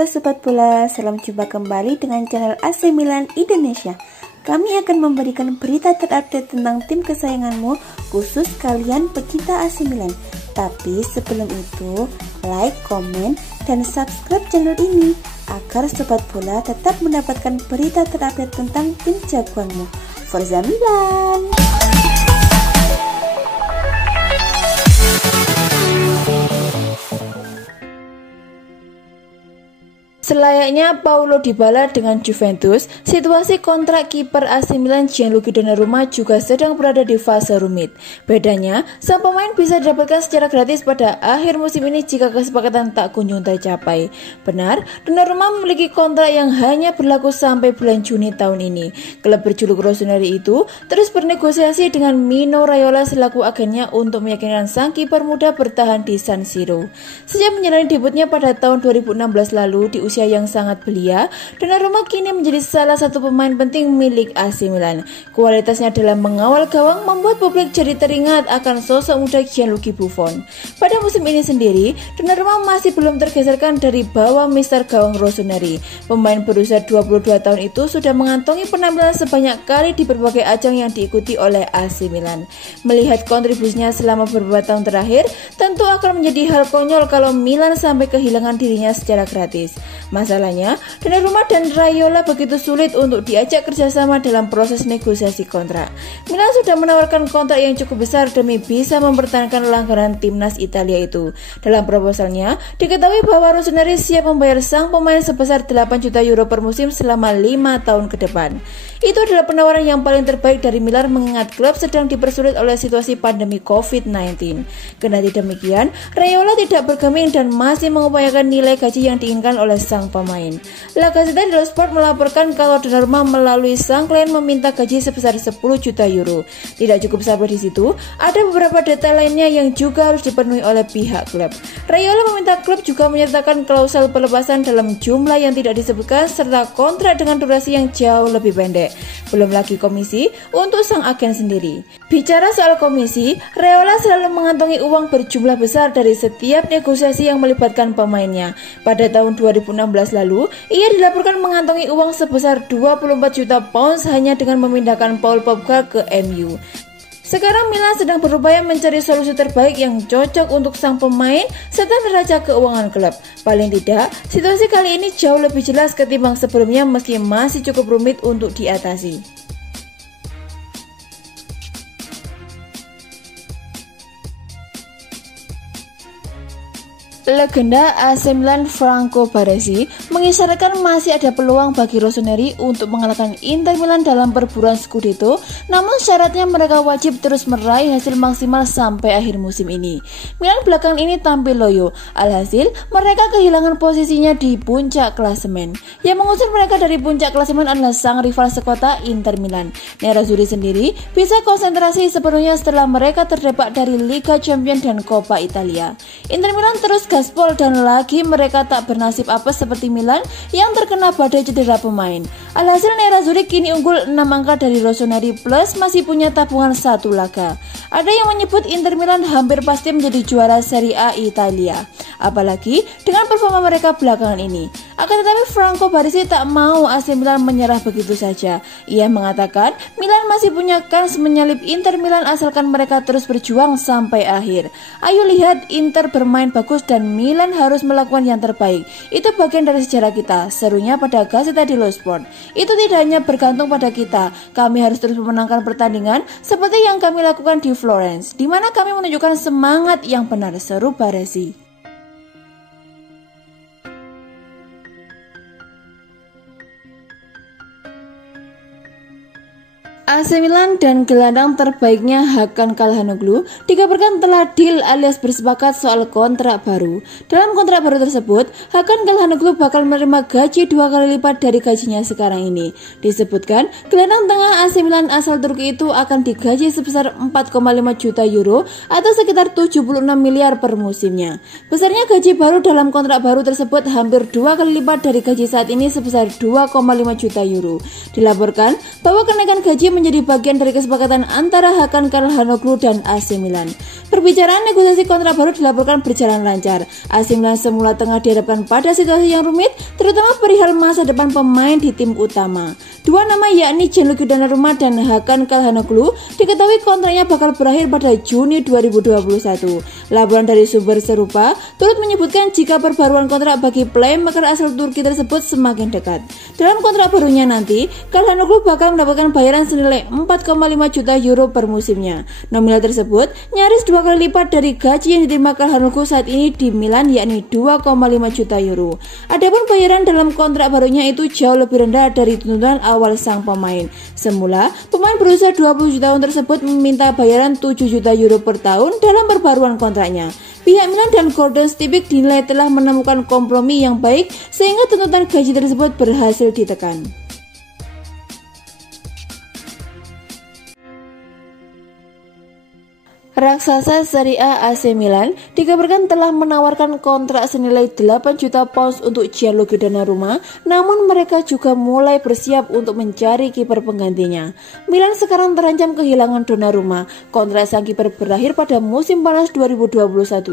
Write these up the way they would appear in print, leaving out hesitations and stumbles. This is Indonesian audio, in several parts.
Halo Sobat Bola, salam jumpa kembali dengan channel AC Milan Indonesia. Kami akan memberikan berita terupdate tentang tim kesayanganmu, khusus kalian pecinta AC Milan. Tapi sebelum itu, like, komen, dan subscribe channel ini agar Sobat Bola tetap mendapatkan berita terupdate tentang tim jagoanmu. Forza Milan! Selayaknya Paulo Dybala dengan Juventus, situasi kontrak kiper AC Milan Gianluigi Donnarumma juga sedang berada di fase rumit. Bedanya, sang pemain bisa didapatkan secara gratis pada akhir musim ini jika kesepakatan tak kunjung tercapai. Benar, Donnarumma memiliki kontrak yang hanya berlaku sampai bulan Juni tahun ini. Klub berjuluk Rossoneri itu terus bernegosiasi dengan Mino Raiola selaku agennya untuk meyakinkan sang kiper muda bertahan di San Siro. Sejak menjalani debutnya pada tahun 2016 lalu di usia yang sangat belia, Donnarumma kini menjadi salah satu pemain penting milik AC Milan. Kualitasnya dalam mengawal gawang membuat publik jadi teringat akan sosok muda Gianluigi Buffon. Pada musim ini sendiri, Donnarumma masih belum tergeserkan dari bawah mister gawang Rossoneri. Pemain berusia 22 tahun itu sudah mengantongi penampilan sebanyak kali di berbagai ajang yang diikuti oleh AC Milan. Melihat kontribusinya selama beberapa tahun terakhir, tentu akan menjadi hal konyol kalau Milan sampai kehilangan dirinya secara gratis. Masalahnya, Donnarumma dan Raiola begitu sulit untuk diajak kerjasama dalam proses negosiasi kontrak. Milan sudah menawarkan kontrak yang cukup besar demi bisa mempertahankan langganan timnas Italia itu. Dalam proposalnya, diketahui bahwa Rossoneri siap membayar sang pemain sebesar 8 juta euro per musim selama 5 tahun ke depan. Itu adalah penawaran yang paling terbaik dari Milan mengingat klub sedang dipersulit oleh situasi pandemi COVID-19. Kendati demikian, Raiola tidak bergeming dan masih mengupayakan nilai gaji yang diinginkan oleh sang pemain. La Gazzetta dello Sport melaporkan kalau Donnarumma melalui sang klien meminta gaji sebesar 10 juta euro. Tidak cukup sampai di situ, ada beberapa detail lainnya yang juga harus dipenuhi oleh pihak klub. Raiola meminta klub juga menyertakan klausul pelepasan dalam jumlah yang tidak disebutkan serta kontrak dengan durasi yang jauh lebih pendek. Belum lagi komisi untuk sang agen sendiri. Bicara soal komisi, Raiola selalu mengantongi uang berjumlah besar dari setiap negosiasi yang melibatkan pemainnya. Pada tahun 2016 lalu, ia dilaporkan mengantongi uang sebesar 24 juta pounds hanya dengan memindahkan Paul Pogba ke MU. Sekarang Milan sedang berupaya mencari solusi terbaik yang cocok untuk sang pemain serta neraca keuangan klub. Paling tidak, situasi kali ini jauh lebih jelas ketimbang sebelumnya meski masih cukup rumit untuk diatasi. Legenda AC Milan Franco Baresi mengisyaratkan masih ada peluang bagi Rossoneri untuk mengalahkan Inter Milan dalam perburuan Scudetto, namun syaratnya mereka wajib terus meraih hasil maksimal sampai akhir musim ini. Milan belakangan ini tampil loyo, alhasil mereka kehilangan posisinya di puncak klasemen. Yang mengusir mereka dari puncak klasemen adalah sang rival sekota Inter Milan. Nerazzurri sendiri bisa konsentrasi sepenuhnya setelah mereka terdepak dari Liga Champions dan Coppa Italia. Inter Milan terus gaspol dan lagi mereka tak bernasib apes seperti Milan yang terkena badai cedera pemain. Alhasil Nerazzurri kini unggul 6 angka dari Rossoneri plus masih punya tabungan 1 laga. Ada yang menyebut Inter Milan hampir pasti menjadi juara Serie A Italia, apalagi dengan performa mereka belakangan ini. Akan tetapi Franco Baresi tak mau AC Milan menyerah begitu saja. Ia mengatakan Milan masih punya kans menyalip Inter Milan asalkan mereka terus berjuang sampai akhir. Ayo lihat, Inter bermain bagus dan Milan harus melakukan yang terbaik. Itu bagian dari sejarah kita, serunya pada Gazzetta dello Sport. Itu tidak hanya bergantung pada kita, kami harus terus memenangkan pertandingan seperti yang kami lakukan di Florence, di mana kami menunjukkan semangat yang benar, seru Baresi. AC Milan dan gelandang terbaiknya Hakan Calhanoglu dikabarkan telah deal alias bersepakat soal kontrak baru. Dalam kontrak baru tersebut, Hakan Calhanoglu bakal menerima gaji 2 kali lipat dari gajinya sekarang ini. Disebutkan, gelandang tengah AC Milan asal Turki itu akan digaji sebesar 4,5 juta euro atau sekitar 76 miliar per musimnya. Besarnya gaji baru dalam kontrak baru tersebut hampir 2 kali lipat dari gaji saat ini sebesar 2,5 juta euro. Dilaporkan bahwa kenaikan gaji menjadi menjadi bagian dari kesepakatan antara Hakan Calhanoglu dan AC Milan. Perbicaraan negosiasi kontrak baru dilaporkan berjalan lancar. AC Milan semula tengah dihadapkan pada situasi yang rumit, terutama perihal masa depan pemain di tim utama. Dua nama yakni Gianluigi Donnarumma dan Hakan Calhanoglu diketahui kontraknya bakal berakhir pada Juni 2021. Laporan dari sumber serupa turut menyebutkan jika perbaruan kontrak bagi playmaker asal Turki tersebut semakin dekat. Dalam kontrak barunya nanti, Calhanoglu bakal mendapatkan bayaran senilai 4,5 juta euro per musimnya. Nominal tersebut nyaris 2 kali lipat dari gaji yang diterima Calhanoglu saat ini di Milan, yakni 2,5 juta euro. Adapun bayaran dalam kontrak barunya itu jauh lebih rendah dari tuntutan awal sang pemain. Semula, pemain berusia 27 tahun tersebut meminta bayaran 7 juta euro per tahun dalam perbaruan kontraknya. Pihak Milan dan Gordon Stipic dinilai telah menemukan kompromi yang baik sehingga tuntutan gaji tersebut berhasil ditekan. Raksasa Serie A AC Milan dikabarkan telah menawarkan kontrak senilai 8 juta pounds untuk Gianluigi Donnarumma, namun mereka juga mulai bersiap untuk mencari kiper penggantinya. Milan sekarang terancam kehilangan Donnarumma. Kontrak sang kiper berakhir pada musim panas 2021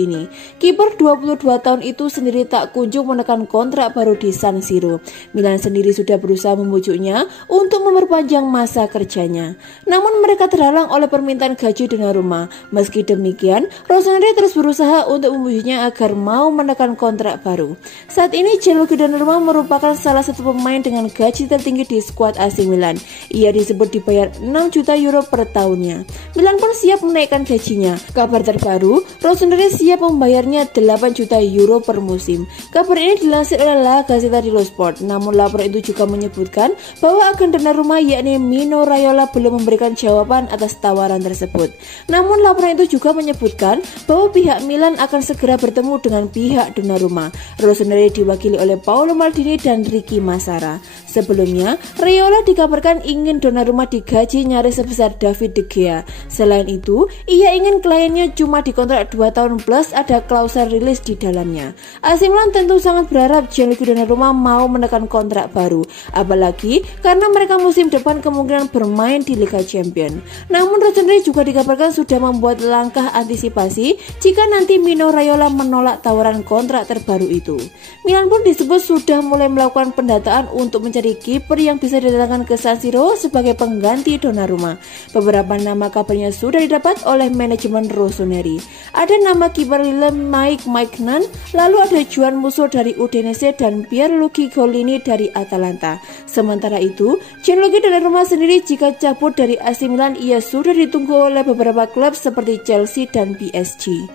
ini. Kiper 22 tahun itu sendiri tak kunjung menekan kontrak baru di San Siro. Milan sendiri sudah berusaha membujuknya untuk memperpanjang masa kerjanya. Namun mereka terhalang oleh permintaan gaji Donnarumma. Meski demikian, Rossoneri terus berusaha untuk membujuknya agar mau menekan kontrak baru. Saat ini Gianluigi Donnarumma merupakan salah satu pemain dengan gaji tertinggi di skuad AC Milan. Ia disebut dibayar 6 juta euro per tahunnya. Milan pun siap menaikkan gajinya. Kabar terbaru, Rossoneri siap membayarnya 8 juta euro per musim. Kabar ini dilansir oleh La Gazzetta dello Sport. Namun laporan itu juga menyebutkan bahwa agen Donnarumma yakni Mino Raiola belum memberikan jawaban atas tawaran tersebut. Namun laporan itu juga menyebutkan bahwa pihak Milan akan segera bertemu dengan pihak Donnarumma. Rossoneri diwakili oleh Paolo Maldini dan Ricky Massara. Sebelumnya, Raiola dikabarkan ingin Donnarumma digaji nyaris sebesar David De Gea. Selain itu, ia ingin kliennya cuma dikontrak 2 tahun plus ada klausul rilis di dalamnya. AC Milan tentu sangat berharap Gianluigi Donnarumma mau menekan kontrak baru, apalagi karena mereka musim depan kemungkinan bermain di Liga Champions. Namun Rossoneri juga dikabarkan sudah membuat langkah antisipasi jika nanti Mino Raiola menolak tawaran kontrak terbaru itu. Milan pun disebut sudah mulai melakukan pendataan untuk mencari kiper yang bisa didatangkan ke San Siro sebagai pengganti Donnarumma. Beberapa nama kabarnya sudah didapat oleh manajemen Rossoneri. Ada nama kiper Lille Mike Maignan, lalu ada Juan Musso dari Udinese dan Pierluigi Collini dari Atalanta. Sementara itu, Gianluigi Donnarumma sendiri jika cabut dari AC Milan ia sudah ditunggu oleh beberapa klub seperti Chelsea dan PSG.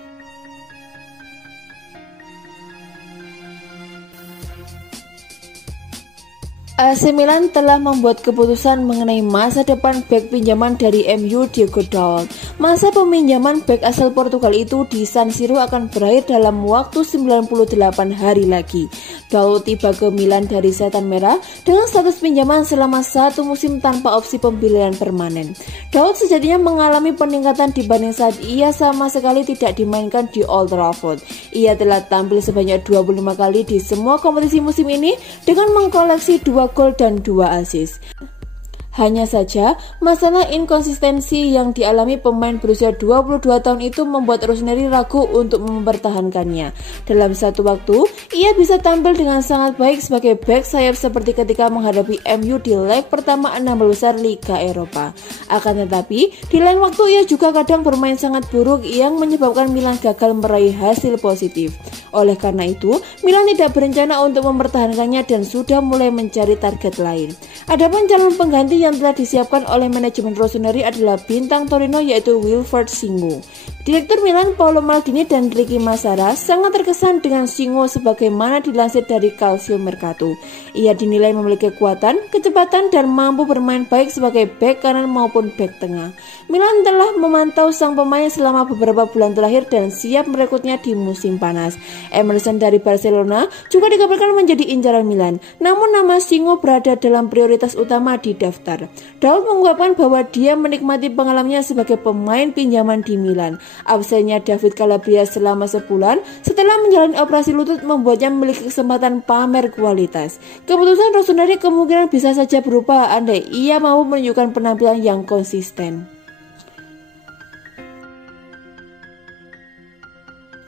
AC Milan telah membuat keputusan mengenai masa depan bek pinjaman dari MU Diogo Dalot. Masa peminjaman bek asal Portugal itu di San Siro akan berakhir dalam waktu 98 hari lagi. Dalot tiba ke Milan dari Setan Merah dengan status pinjaman selama 1 musim tanpa opsi pembelian permanen. Dalot sejatinya mengalami peningkatan dibanding saat ia sama sekali tidak dimainkan di Old Trafford. Ia telah tampil sebanyak 25 kali di semua kompetisi musim ini dengan mengkoleksi 2 gol dan 2 assist. Hanya saja, masalah inkonsistensi yang dialami pemain berusia 22 tahun itu membuat Rossoneri ragu untuk mempertahankannya. Dalam satu waktu, ia bisa tampil dengan sangat baik sebagai bek sayap seperti ketika menghadapi MU di leg pertama 16 besar Liga Eropa. Akan tetapi, di lain waktu ia juga kadang bermain sangat buruk yang menyebabkan Milan gagal meraih hasil positif. Oleh karena itu, Milan tidak berencana untuk mempertahankannya dan sudah mulai mencari target lain. Adapun calon pengganti yang telah disiapkan oleh manajemen Rossoneri adalah bintang Torino yaitu Wilfried Singo. Direktur Milan Paolo Maldini dan Ricky Massara sangat terkesan dengan Singo sebagaimana dilansir dari Calcio Mercato. Ia dinilai memiliki kekuatan, kecepatan dan mampu bermain baik sebagai bek kanan maupun bek tengah. Milan telah memantau sang pemain selama beberapa bulan terakhir dan siap merekrutnya di musim panas. Emerson dari Barcelona juga dikabarkan menjadi incaran Milan, namun nama Singo berada dalam prioritas utama di daftar. besar. Daud mengungkapkan bahwa dia menikmati pengalamannya sebagai pemain pinjaman di Milan. Absennya David Calabria selama sebulan setelah menjalani operasi lutut membuatnya memiliki kesempatan pamer kualitas. Keputusan Rossoneri kemungkinan bisa saja berubah andai ia mau menunjukkan penampilan yang konsisten.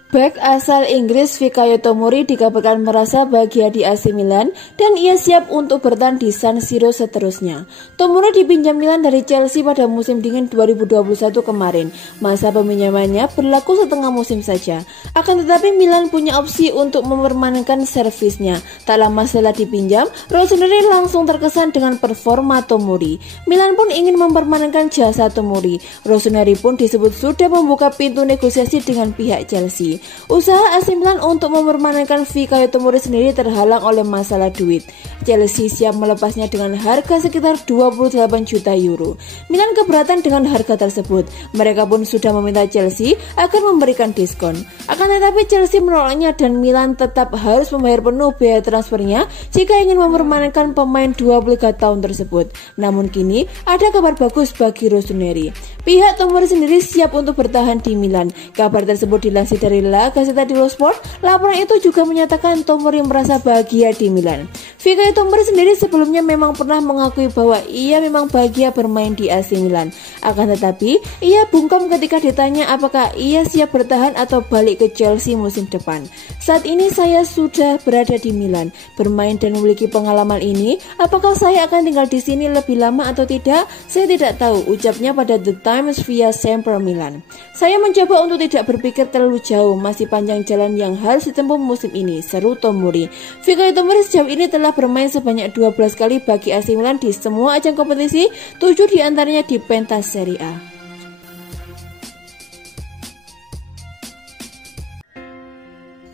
Bek asal Inggris Fikayo Tomori dikabarkan merasa bahagia di AC Milan dan ia siap untuk bertahan di San Siro seterusnya. Tomori dipinjam Milan dari Chelsea pada musim dingin 2021 kemarin. Masa peminjamannya berlaku setengah musim saja. Akan tetapi Milan punya opsi untuk mempermanenkan servisnya. Tak lama setelah dipinjam, Rossoneri langsung terkesan dengan performa Tomori. Milan pun ingin mempermanenkan jasa Tomori. Rossoneri pun disebut sudah membuka pintu negosiasi dengan pihak Chelsea. Usaha AC Milan untuk mempermanenkan Fikayo Tomori sendiri terhalang oleh masalah duit. Chelsea siap melepasnya dengan harga sekitar 28 juta euro. Milan keberatan dengan harga tersebut. Mereka pun sudah meminta Chelsea akan memberikan diskon. Akan tetapi Chelsea menolaknya dan Milan tetap harus membayar penuh biaya transfernya jika ingin mempermanenkan pemain 23 tahun tersebut. Namun kini ada kabar bagus bagi Rossoneri. Pihak Tomori sendiri siap untuk bertahan di Milan. Kabar tersebut dilansir dari La Gazzetta dello Sport. Laporan itu juga menyatakan Tomori merasa bahagia di Milan. Fikayo Tomori sendiri sebelumnya memang pernah mengakui bahwa ia memang bahagia bermain di AC Milan. Akan tetapi, ia bungkam ketika ditanya apakah ia siap bertahan atau balik ke Chelsea musim depan. Saat ini saya sudah berada di Milan, bermain dan memiliki pengalaman ini. Apakah saya akan tinggal di sini lebih lama atau tidak? Saya tidak tahu, ucapnya pada The Times via Sempre Milan. Saya mencoba untuk tidak berpikir terlalu jauh, masih panjang jalan yang harus ditempuh musim ini, seru Tomori. Fikayo Tomori sejauh ini telah bermain sebanyak 12 kali bagi AC Milan di semua ajang kompetisi, 7 diantaranya di pentas Serie A.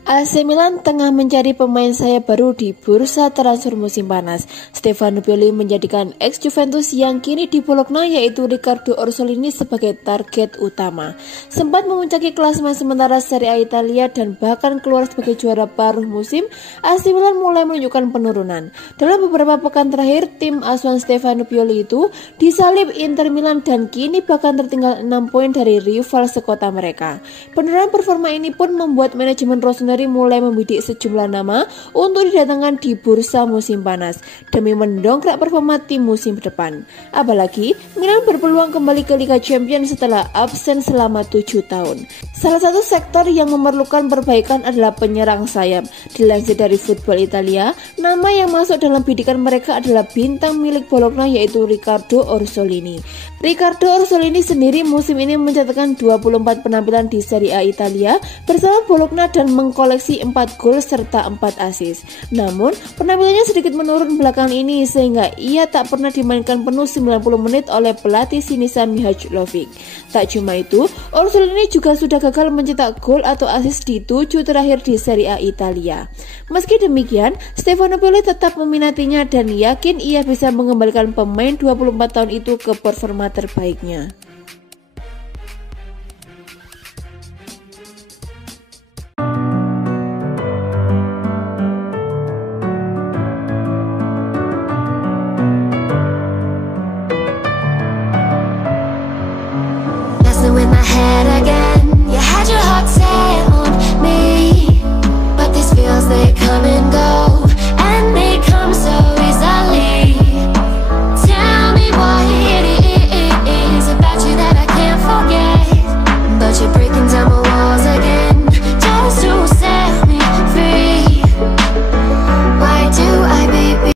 AC Milan tengah mencari pemain sayap baru di bursa transfer musim panas. Stefano Pioli menjadikan ex-Juventus yang kini di Bologna yaitu Riccardo Orsolini sebagai target utama. Sempat memuncaki klasemen sementara Serie A Italia dan bahkan keluar sebagai juara paruh musim, AC Milan mulai menunjukkan penurunan. Dalam beberapa pekan terakhir, tim asuhan Stefano Pioli itu disalip Inter Milan dan kini bahkan tertinggal 6 poin dari rival sekota mereka. Penurunan performa ini pun membuat manajemen Rossoneri mulai membidik sejumlah nama untuk didatangkan di bursa musim panas demi mendongkrak performa tim musim depan. Apalagi Milan berpeluang kembali ke Liga Champions setelah absen selama 7 tahun. Salah satu sektor yang memerlukan perbaikan adalah penyerang sayap. Dilansir dari Football Italia, nama yang masuk dalam bidikan mereka adalah bintang milik Bologna yaitu Riccardo Orsolini. Riccardo Orsolini sendiri musim ini mencatatkan 24 penampilan di Serie A Italia bersama Bologna dan mengkoleksi 4 gol serta 4 assist. Namun, penampilannya sedikit menurun belakangan ini sehingga ia tak pernah dimainkan penuh 90 menit oleh pelatih Sinisa Mihajlovic. Tak cuma itu, Orsolini juga sudah gagal mencetak gol atau assist di 7 terakhir di Serie A Italia. Meski demikian, Stefano Pioli tetap meminatinya dan yakin ia bisa mengembalikan pemain 24 tahun itu ke performa terbaiknya.